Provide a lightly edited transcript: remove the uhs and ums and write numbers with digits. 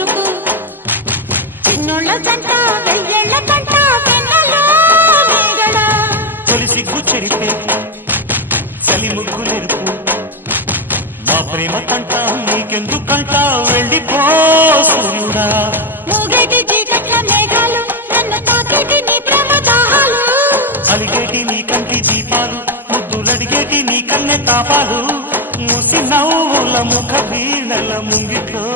కొరుకు చిన్నోళ్ళ జంట వెయ్యేళ్ల పంట వెన్నెలో మేగడ తొలి సిగ్గు చెరిపే చలి ముగ్గులెరుపు మా ప్రేమ కంట నీకెందుకంట వెళ్ళిపో సూర్యుడా మూగేటి చీకట్ల మేఘాలు నన్ను తాకేటి నీ ప్రేమ దాహాలు అలిగేటి నీ కంటి దీపాలు ముద్దులడిగేటి నీ కన్నె తాపాలు మూసి నవ్వుల ముఖ వీణల ముంగిట్లో